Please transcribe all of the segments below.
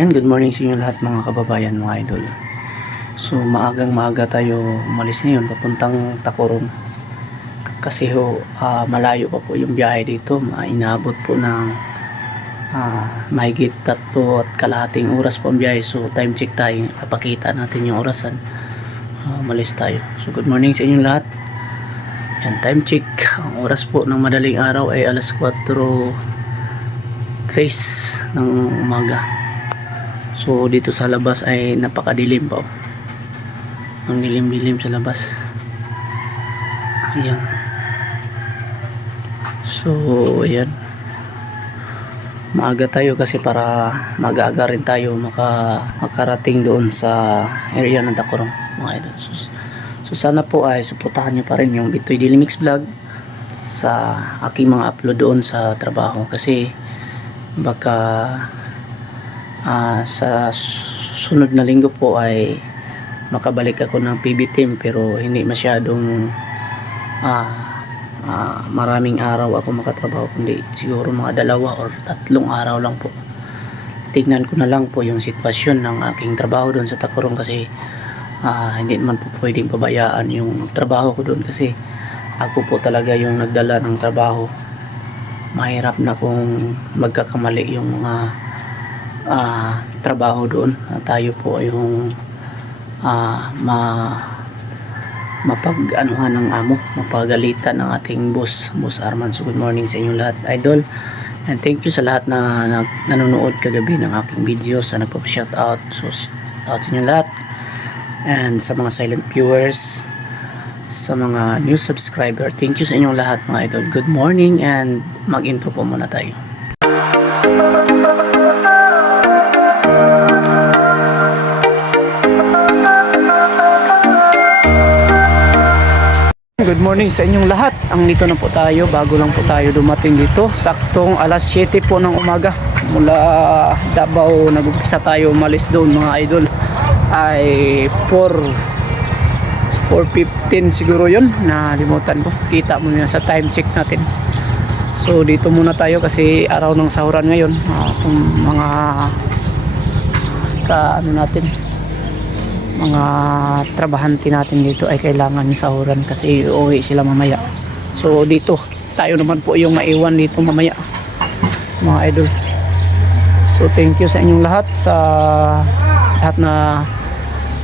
Yan, good morning sa inyo lahat mga kababayan, mga idol. So maagang maaga tayo umalis ngayon papuntang Tacoron. Kasi malayo pa po yung biyahe dito. Inaabot po ng mahigit 3.5 oras po ang biyahe. So time check tayo, papakita natin yung orasan. Umalis tayo. So good morning sa inyo lahat. Yan, time check. Ang oras po ng madaling araw ay alas 4:03 ng umaga. So dito sa labas ay napakadilim pa. Ang dilim-dilim sa labas. Ayan. So ayan. Maaga tayo kasi para mag-aaga rin tayo makarating doon sa area ng Tacoron, mga idol. So sana po ay suportahan nyo pa rin yung Bitoy Daily Mix Vlog sa aking mga upload doon sa trabaho, kasi baka sa sunod na linggo po ay makabalik ako ng PB team, pero hindi masyadong maraming araw ako makatrabaho, kundi siguro mga 2 or 3 araw lang po. Tignan ko na lang po yung sitwasyon ng aking trabaho doon sa Tacoron, kasi hindi naman po pwedeng pabayaan yung trabaho ko doon, kasi ako po talaga yung nagdala ng trabaho. Mahirap na kung magkakamali yung mga trabaho doon. Tayo po yung mapag-anuhan ng amo, mapagalitan ng ating boss Arman. So good morning sa inyong lahat, idol, and thank you sa lahat na nanonood kagabi ng aking video, sa nagpapa-shoutout. So shoutout sa inyong lahat, and sa mga silent viewers, sa mga new subscriber, thank you sa inyong lahat mga idol. Good morning, and mag-intro po muna tayo. Good morning sa inyong lahat. Ang dito na po tayo, bago lang po tayo dumating dito. Saktong alas 7 po ng umaga. Mula Davao nag-umpisa tayo umalis doon mga idol. Ay 4:15 siguro yun. Nalimutan ko. Kita mo na sa time check natin. So dito muna tayo kasi araw ng sahuran ngayon. Kung mga mga trabahante natin dito ay kailangan sahuran kasi uuwi sila mamaya. So dito tayo naman po yung maiwan dito mamaya mga idol. So thank you sa inyong lahat, sa lahat na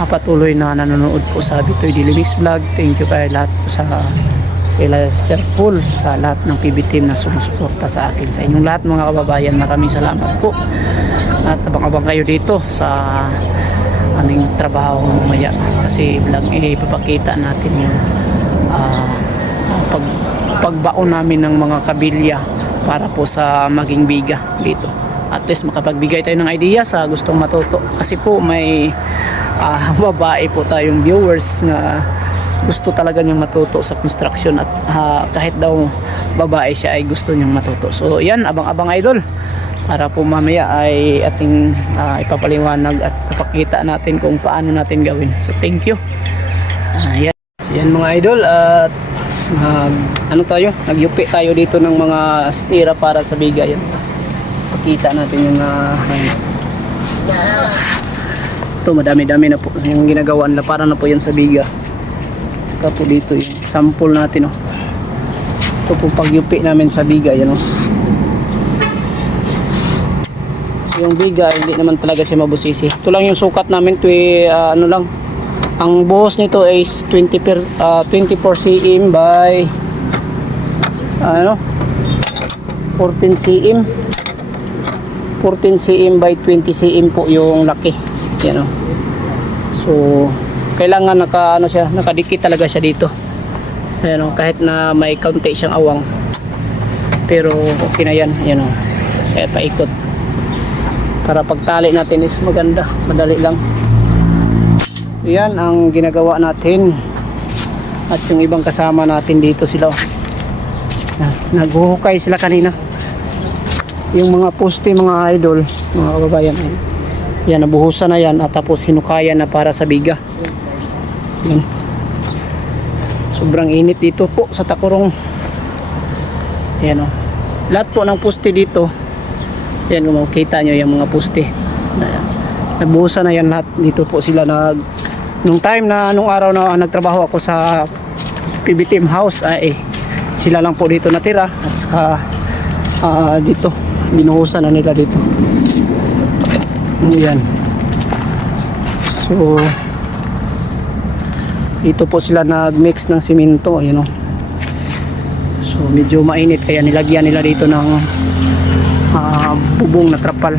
patuloy na nanonood po sa Bitoy Daily Mix Vlog. Thank you kay lahat po sa Sir Paul, sa lahat ng PB team na sumusuporta sa akin. Sa inyong lahat mga kababayan, maraming salamat po, at abang-abang kayo dito sa aming trabaho mamaya, kasi vlog ipapakita natin yung pagbaon namin ng mga kabilya para po sa maging biga dito. At least makapagbigay tayo ng idea sa gustong matuto, kasi po may babae po tayong viewers na gusto talaga niyang matuto sa construction, at kahit daw babae siya ay gusto niyang matuto. So yan, abang-abang idol, para po mamaya ay ating ipapaliwanag at ipakita natin kung paano natin gawin. So thank you. Yan. So yan mga idol, at nagyupi tayo dito ng mga stira para sa biga. Yan, pakita natin yung ito, madami-dami na po yung ginagawa nila para na po yan sa biga. At saka po dito yung sample natin, ito po pagyupi namin sa biga. Yan, yung biga hindi naman talaga siya mabusisi. Ito lang yung sukat namin, lang ang buhos nito is 24 cm by 14 cm by 20 cm po yung laki. Yan, so kailangan nakadikit talaga siya dito. Ayan, kahit na may kaunti siyang awang, pero okay na yan. Yan, kaya paikot para pagtali natin is maganda, madali lang. Yan ang ginagawa natin, at yung ibang kasama natin dito sila naghuhukay sila kanina. Yung mga poste mga idol, mga kababayan, yan, nabuhusan na yan, at tapos hinukayan na para sa biga. Yan, sobrang init dito po sa Tacoron. Yan, lahat po ng poste dito. Yan, kung makikita nyo yung mga poste, Nabuhusan na yan lahat. Dito po sila nung araw na nagtrabaho ako sa PBTM house ay sila lang po dito natira at saka dito binuhusan na nila dito. Ayan. So dito po sila nag-mix ng simento, ayun o. So medyo mainit kaya nilagyan nila dito ng bubong na trapal.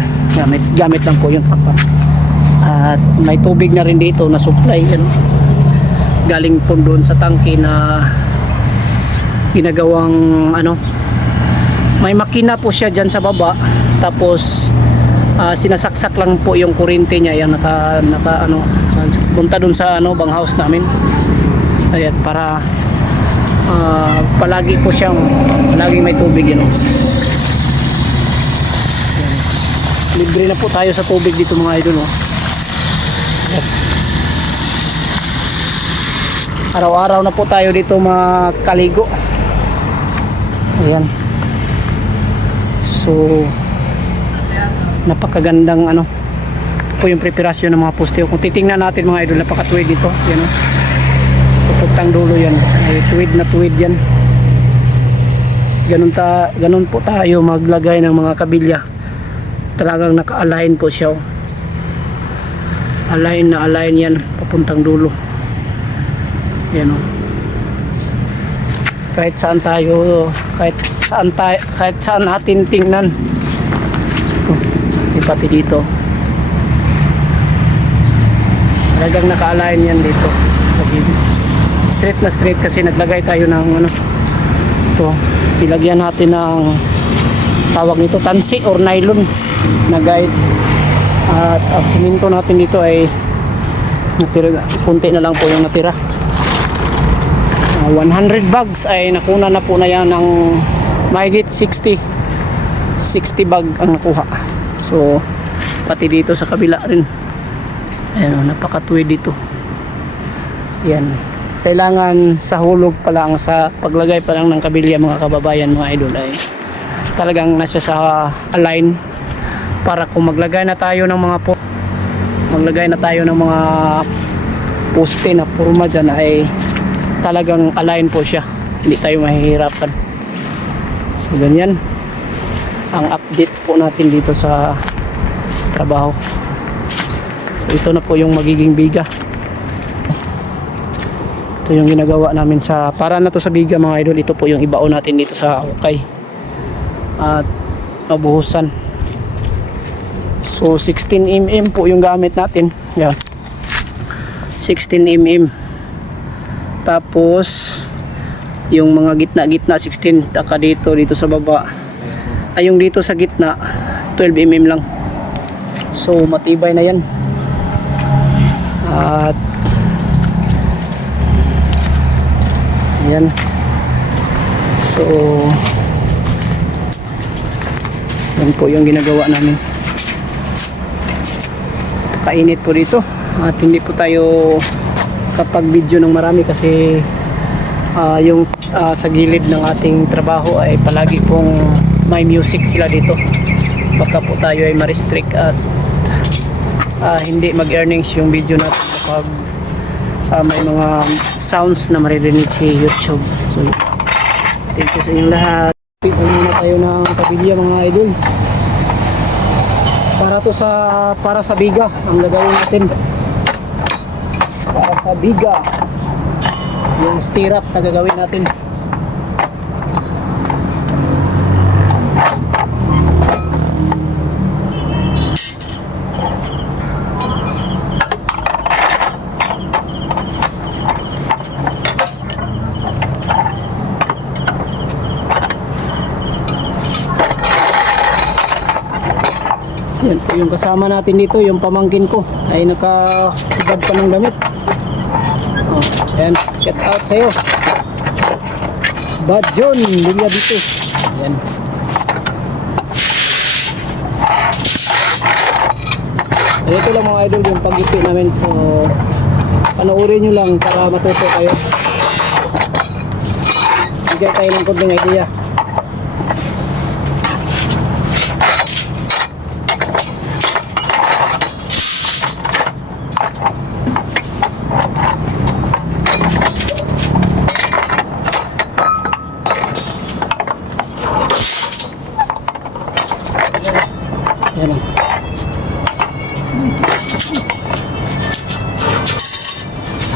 Gamit lang po yung trapal. At may tubig na rin dito na supply, ano, galing po doon sa tangke na ginagawang ano, may makina po siya dyan sa baba, tapos sinasaksak lang po yung kuryente niya, yan naka ano, punta doon sa ano, bang house namin. Ayan, para palagi po siyang palaging may tubig, yun. Libre na po tayo sa tubig dito mga idol, oh. Araw-araw na po tayo dito makaligo. Ayan. So napakagandang ano po yung preparasyon ng mga poste. Kung titingnan natin mga idol, napakatuwid dito. Yan, oh. Pupuntang dulo yan. Ay, tuwid yan. Ganun po tayo maglagay ng mga kabilya. Talagang naka-align po siya, oh. Align yan papuntang dulo. Yan, oh. Kahit saan natin tingnan, pati dito talagang naka-align yan dito sa gilid. Straight na straight kasi naglagay tayo ng ano, ito nilagyan natin ng tawag nito tansi or nylon na guide. At ang siminto natin dito ay natira, kunti na lang po yung natira. 100 bags ay nakuna na po na yan ng mahigit 60 bag ang nakuha. So pati dito sa kabila rin, ayan, napakatuwid dito. Yan, kailangan sa hulog pa lang, sa paglagay pa lang ng kabilya mga kababayan, mga idol, ay talagang nasa sa align para kung maglagay na tayo ng mga poste na forma dyan ay talagang align po siya, hindi tayo mahihirapan. So ganyan ang update po natin dito sa trabaho. So ito na po yung magiging biga. Ito yung ginagawa namin para na to sa biga mga idol. Ito po yung ibaon natin dito sa hukay at mabuhusan. So 16mm po yung gamit natin. Yan, 16mm. Tapos yung mga gitna 16, taka dito sa baba, ay yung dito sa gitna 12mm lang. So matibay na yan. At yan, so yan po yung ginagawa namin. Kainit po dito at hindi po tayo kapag video ng marami kasi yung sa gilid ng ating trabaho ay palagi pong may music sila dito. Baka po tayo ay ma-restrict at hindi mag-earnings yung video natin kapag may mga sounds na maririnig si YouTube. So thank you sa inyong lahat. Pipin muna tayo ng kabilya mga idol. Para sa biga ang gagawin natin. Para sa biga yung stirrup na gagawin natin. Yan po yung kasama natin dito, yung pamangkin ko ay naka-ibad pa ng damit. Ayan, shout out sa'yo Bad John Lilia dito. Ayan, ito lang mga idol yung pag-ipi namin. So panoorin nyo lang para matuto kayo, bigay tayo ng konting idea.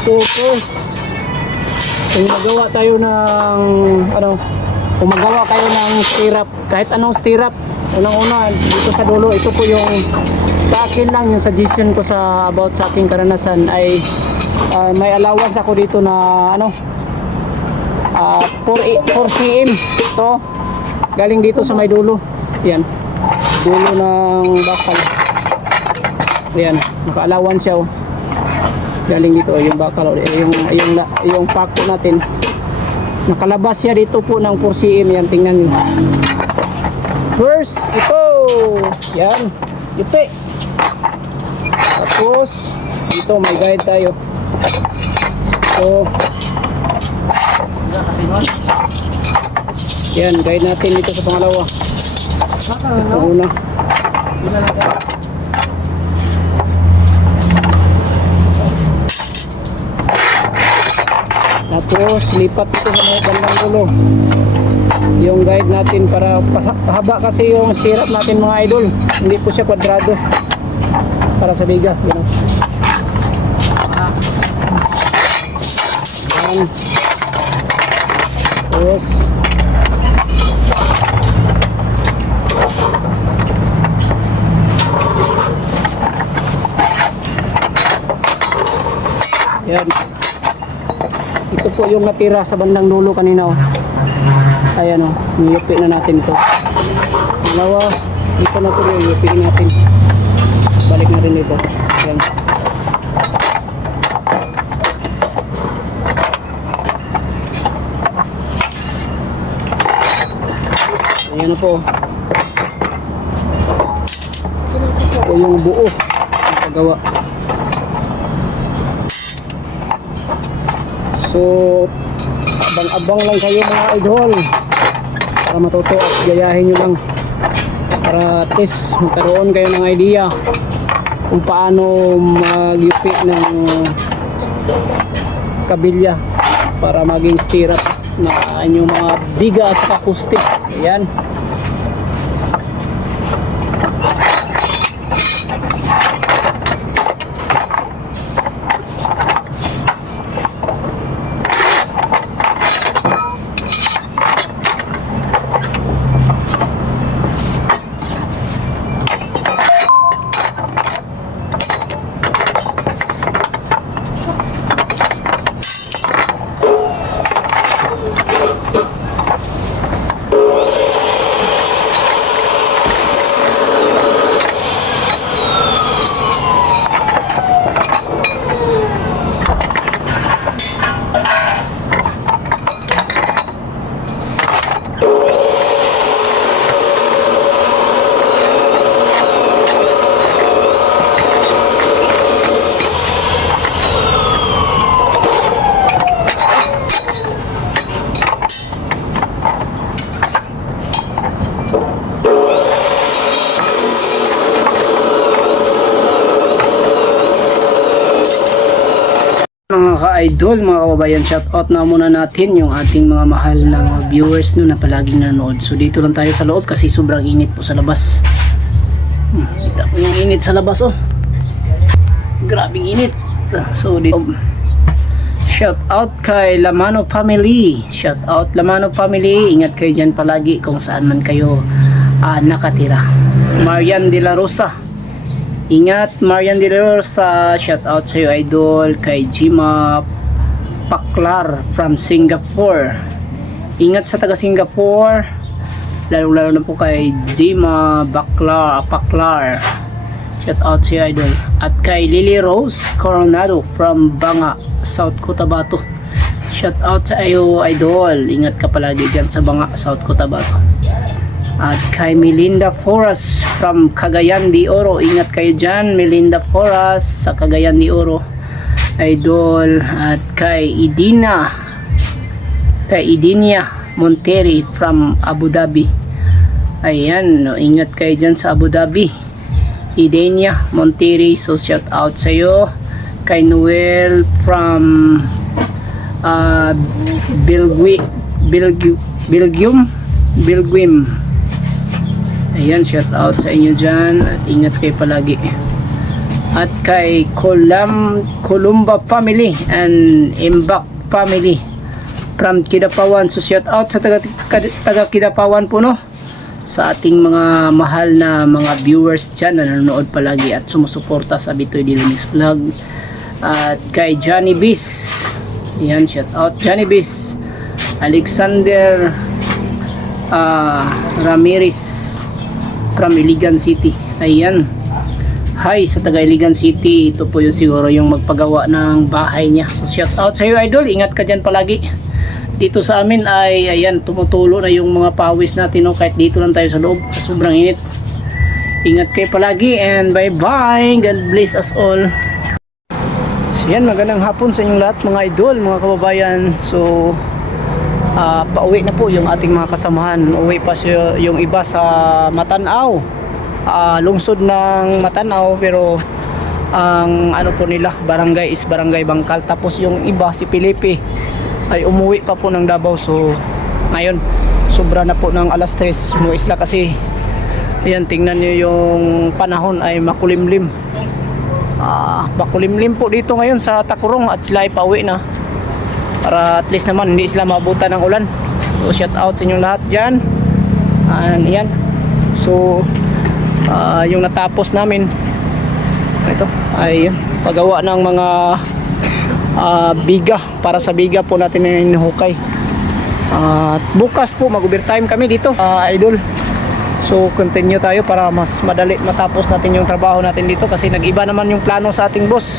So first, kung magawa tayo ng kung magawa kayo ng stirrup, kahit anong stirrup, unang-una dito sa dulo, ito po yung sa akin lang, yung suggestion ko sa about sa aking karanasan ay may allowance ako dito na 4 cm ito, galing dito sa may dulo, yan, dulo ng bakal, yan, naka-allowance siya, galing dito, yung bakal, yung pako natin, nakalabas siya dito po ng 4 cm, yan, tingnan nyo. First, ito, yan, ipi. Tapos dito may guide tayo. So yan, guide natin dito sa pangalawa. Ito una. Tapos lipat ito sa mga bandang dulo yung guide natin para pahaba, kasi yung stirrup natin mga idol, hindi po siya kwadrado para sa biga, yan. Tapos yan, ito po yung natira sa bandang dulo kanina, ayan niyupi na natin ito. Dalawa, ito na po yung niyupiin natin, balik natin dito. Ayan. Ayan na po. Ito yung buo ang paggawa. So abang-abang lang kayo mga idol para matuto at gayahin nyo lang, para at least magkaroon kayo ng idea kung paano mag-yupi ng kabilya para maging stirrup na inyong mga biga at saka kustik. Ayan. Mga ka-idol, mga kababayan, shout out na muna natin yung ating mga mahal na mga viewers na palaging nanonood. So dito lang tayo sa loob kasi sobrang init po sa labas. Kita po yung init sa labas, oh. Grabing init. So dito, shout out kay Lamano family. Shout out Lamano family. Ingat kayo dyan palagi kung saan man kayo nakatira. Marian de la Rosa. Ingat Marian de la Rosa, shout out sa iyo idol. Kay Jima Paklar from Singapore. Ingat sa taga Singapore, lalo na po kay Jima Paklar. Shout out sa iyo idol. At kay Lily Rose Coronado from Banga, South Cotabato. Shout out sa iyo idol. Ingat ka palagi dyan sa Banga, South Cotabato. At kay Melinda Foras from Cagayan de Oro, ingat kayo dyan Melinda Foras sa Cagayan de Oro idol. At kay Idinia Monteri from Abu Dhabi, ayan, ingat kayo dyan sa Abu Dhabi, Idinia Monteri. So shout out sa iyo. Kay Noel from Belgium. Ayan, shout out sa inyo dyan at ingat kayo palagi. at kay Columba family and Imbak family from Kidapawan. So shout out sa taga Kidapawan po, no, sa ating mga mahal na mga viewers dyan na nanonood palagi at sumusuporta sa Bitoy Dilimis Vlog. At kay Johnny Bis, yan, shout out Johnny Bis. Alexander Ramirez from Iligan City, ayan, hi sa taga Iligan City. Ito po yung siguro yung magpagawa ng bahay niya. So shout out sa iyo, idol, ingat ka dyan palagi. Dito sa amin ay ayan, tumutulo na yung mga pawis natin, no? Kahit dito lang tayo sa loob, sobrang init. Ingat kayo palagi and bye bye, God bless us all. So yan, magandang hapon sa inyong lahat mga idol, mga kababayan. So pauwi na po yung ating mga kasamahan. Uwi pa siya, yung iba sa Matanao, lungsod ng Matanao, pero ang ano po nila, barangay is Barangay Bangkal. Tapos yung iba, si Felipe, ay umuwi pa po ng Davao. So ngayon sobra na po ng alas 3 mo isla kasi ayan, tingnan nyo yung panahon ay makulimlim. Makulimlim po dito ngayon sa Takurong at sila ay pauwi na para at least naman hindi sila maabutan ng ulan. So shout out sa inyong lahat dyan. Ayan, so yung natapos namin ito ay paggawa ng mga biga, para sa biga po natin hinihukay. Bukas po mag-overtime kami dito, idol. So continue tayo para mas madali matapos natin yung trabaho natin dito kasi nag-iba naman yung plano sa ating boss.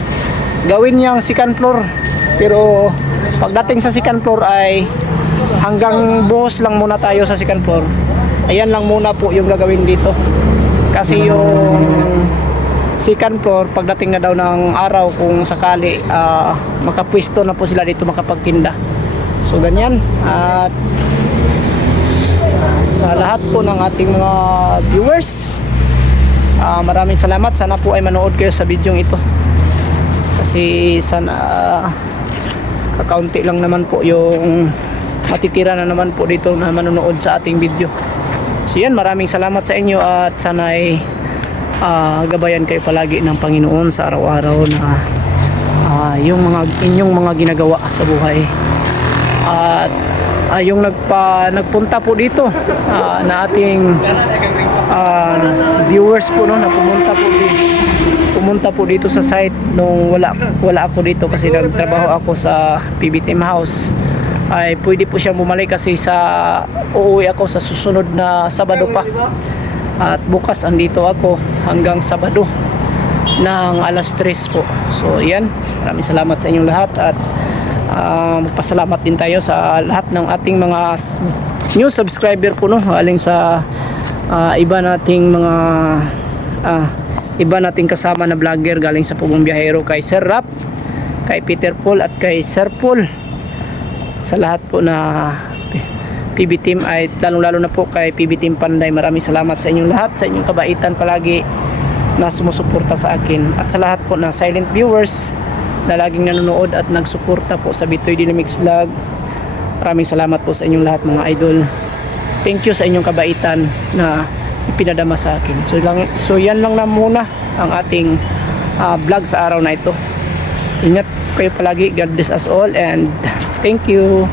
Gawin niyang second floor, pero pagdating sa second floor ay hanggang buhos lang muna tayo sa second floor. Ayan lang muna po yung gagawin dito kasi yung second floor, pagdating na daw ng araw, kung sakali makapwesto na po sila dito, makapagtinda. So ganyan. At sa lahat po ng ating mga viewers, maraming salamat. Sana po ay manood kayo sa video ito kasi sana kakaunti lang naman po yung matitira na naman po dito na manonood sa ating video. So yan, maraming salamat sa inyo at sana ay gabayan kayo palagi ng Panginoon sa araw-araw na yung mga inyong mga ginagawa sa buhay. At yung nagpunta po dito na ating viewers po, no, na pumunta po dito sa site nung wala ako dito kasi nagtrabaho ako sa PB Team House, ay pwede po siyang bumalik kasi uuwi ako sa susunod na Sabado pa. At bukas andito ako hanggang Sabado ng alas 3 po. So yan, maraming salamat sa inyong lahat at magpasalamat din tayo sa lahat ng ating mga new subscriber po, no, galing sa iba nating kasama na vlogger galing sa Pugong Biyahero, kay Sir Rap, kay Peter Paul at kay Sir Paul. Sa lahat po na PB Team ay lalong-lalo na po kay PB Team Panday, maraming salamat sa inyong lahat, sa inyong kabaitan palagi na sumusuporta sa akin, at sa lahat po na silent viewers na laging nanonood at nagsuporta po sa Bitoy Dilimis Vlog. Maraming salamat po sa inyong lahat mga idol. Thank you sa inyong kabaitan na ipinadama sa akin. So yan lang na muna ang ating vlog sa araw na ito. Ingat kayo palagi. God bless us all and thank you.